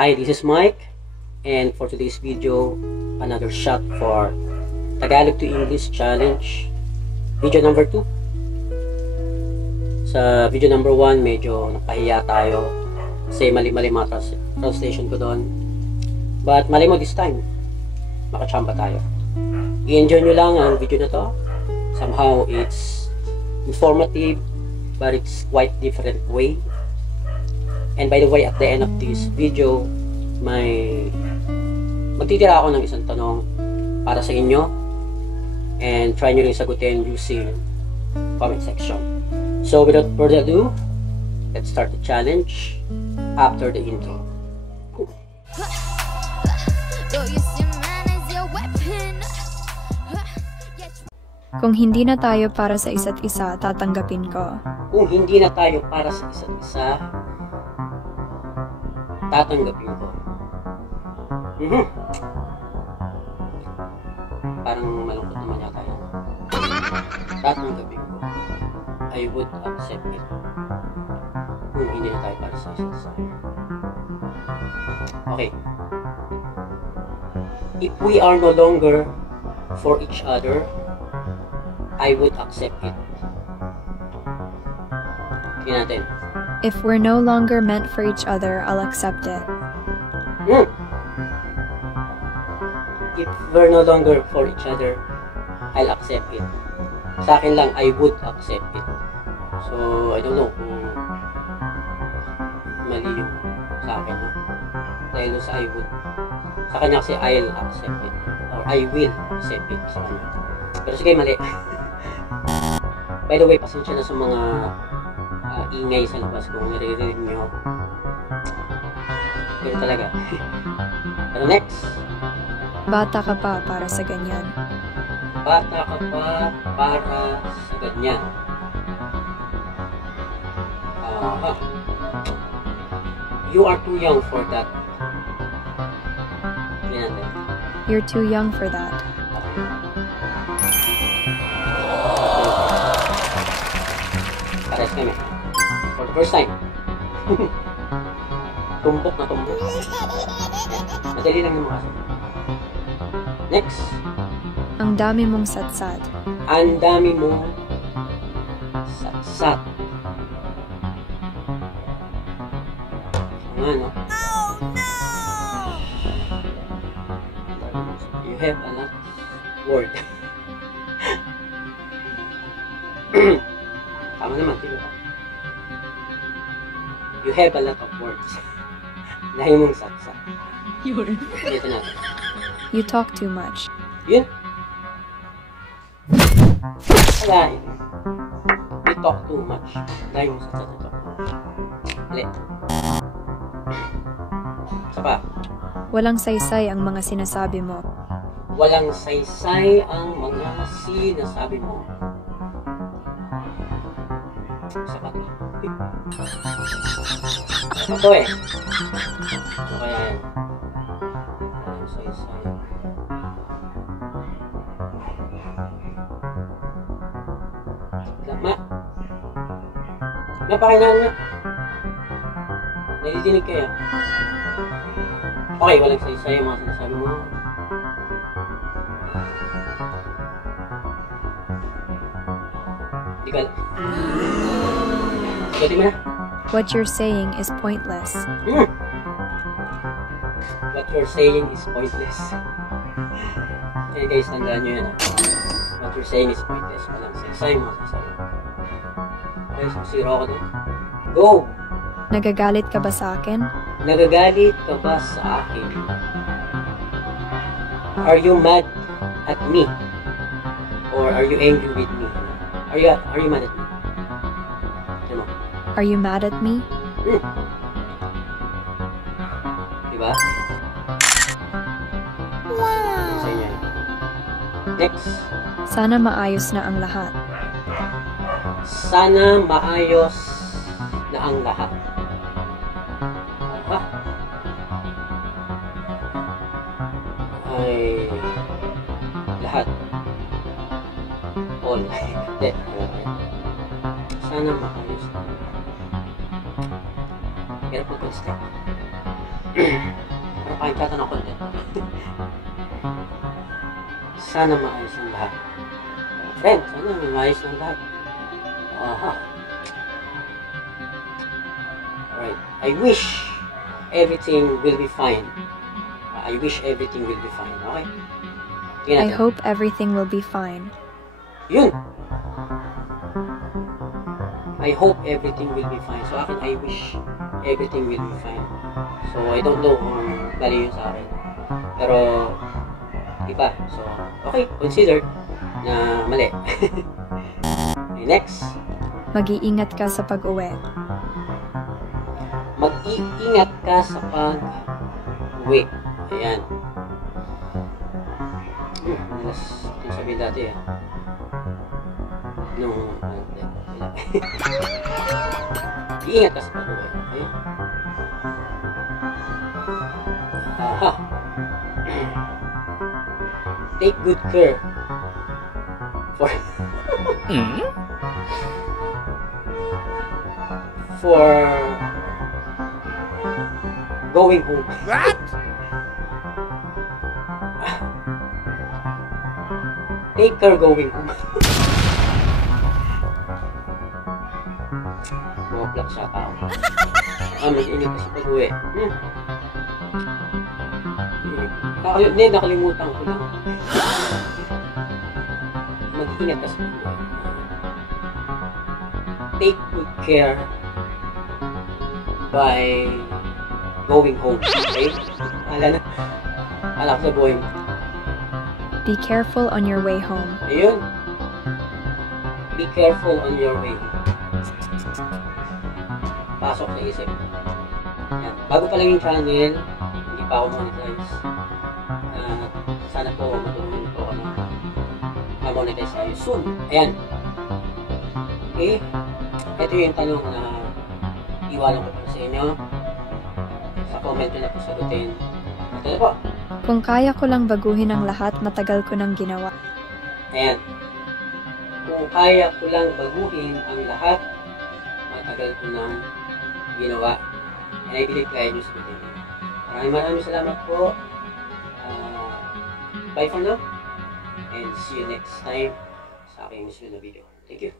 Hi, this is Mike, and for today's video, another shot for Tagalog to English challenge, video number 2. Sa video number 1, medyo napahiya tayo kasi mali-mali mga translation ko doon. But mali mo this time, makachamba tayo. I-enjoy nyo lang ang video na to. Somehow it's informative, but it's quite different way. And by the way, at the end of this video, magtitira ako ng isang tanong para sa inyo, and try nyo rin sagutin using comment section. So without further ado, let's start the challenge after the intro. Kung hindi na tayo para sa isa't isa, tatanggapin ko. Kung hindi na tayo para sa isa't isa, tatanggapin ko. Parang malungkot naman yata yan. Tatanggapin ko. I would accept it. Kung hindi na tayo para sa isa't isa. Okay. If we are no longer for each other, I would accept it. Tingnan natin. If we're no longer meant for each other, I'll accept it. If we're no longer for each other, I'll accept it. Sa akin lang, I would accept it. So, I don't know kung mali yung sa akin, no? Dahil sa I would. Sa kanya kasi, I'll accept it. Or I will accept it sa kanya. Pero sige, mali. By the way, pasensya na sa mga ingay sa labas kung nare-read nyo. Pero talaga. Pero next. Bata ka pa para sa ganyan. Bata ka pa para sa ganyan. You are too young for that. Yan natin. You're too young for that. Pares kami. For the first time. Tumbok na tumbok. Madali lang yung mga. Next. Ang dami mong satsat. Ang dami mong satsat. Ano? Oh no! You have a lot of word. Tama naman, diba? You have a lot of words. Dahil mong saksa. Yun. Ito natin. You talk too much. Yun. Wala yun. You talk too much. Dahil mong saksa na talk. Mali. Isa pa. Walang saysay ang mga sinasabi mo. Walang saysay ang mga sinasabi mo. Isa pa to. Ito eh. Ito kaya yan. Walang saysay. Napakainan nga. Nadidinig kayo. Okay, walang saysay ang mga sinasabi mo. Hindi ka lang. Pwede mo na. What you're saying is pointless. What you're saying is pointless. Okay guys, tandaan nyo yan. What you're saying is pointless. Walang saysay mga sinasabi mo. Okay, so zero ako doon. Go! Nagagalit ka ba sa akin? Nagagalit ka ba sa akin? Are you mad at me? Or are you angry with me? Are you mad at me? Ano? Are you mad at me? Diba? Wow! Sa inyo. Next. Sana maayos na ang lahat. Sana maayos na ang lahat. Ay, lahat. All. Hindi. Sana maayos na. Hirap mag-step. Para pakikatan ng content. Sana maayos ang lahat. Friend, sana maayos ang lahat. Aha. Alright. I wish everything will be fine. I wish everything will be fine. Okay? Tingnan I natin. hope everything will be fine. Yun! I hope everything will be fine. So akin, I wish everything will be fine. So I don't know kung mali yun sa akin. Pero, diba? So, okay, consider na mali. Okay, next. Mag-iingat ka sa pag-uwi. Mag-iingat ka sa pag-uwi. Ayan. Madalas yung sabihin dati nung iingat ka sa pag-uwi. Okay? Aha. Take good care for going home. What? Take care going home. Mga plak siya tao. Mag-init kasi pag-uwi. Nakalimutan ko lang. Mag-ingat kasi pag-uwi. Take good care by going home. Okay? Ala ko sa buhay mo. Be careful on your way home. Ayun. Be careful on your way. Pasok sa isip. Yan. Bago pa lang yung channel, hindi pa ako monetize. Sana po matulungan po ako ma-monetize tayo soon. Ayan. Okay. Ito yung tanong na iwanan ko sa inyo. Sa comment nyo na po sagutin. Ito na po. Kung kaya ko lang baguhin ang lahat, matagal ko nang ginawa. Ayan. Kung kaya ko lang baguhin ang lahat, matagal ko nang ginawa. And I believe kaya nyo sagutin. Maraming salamat po. Bye for now. And see you next time sa aking susunod na video. Thank you.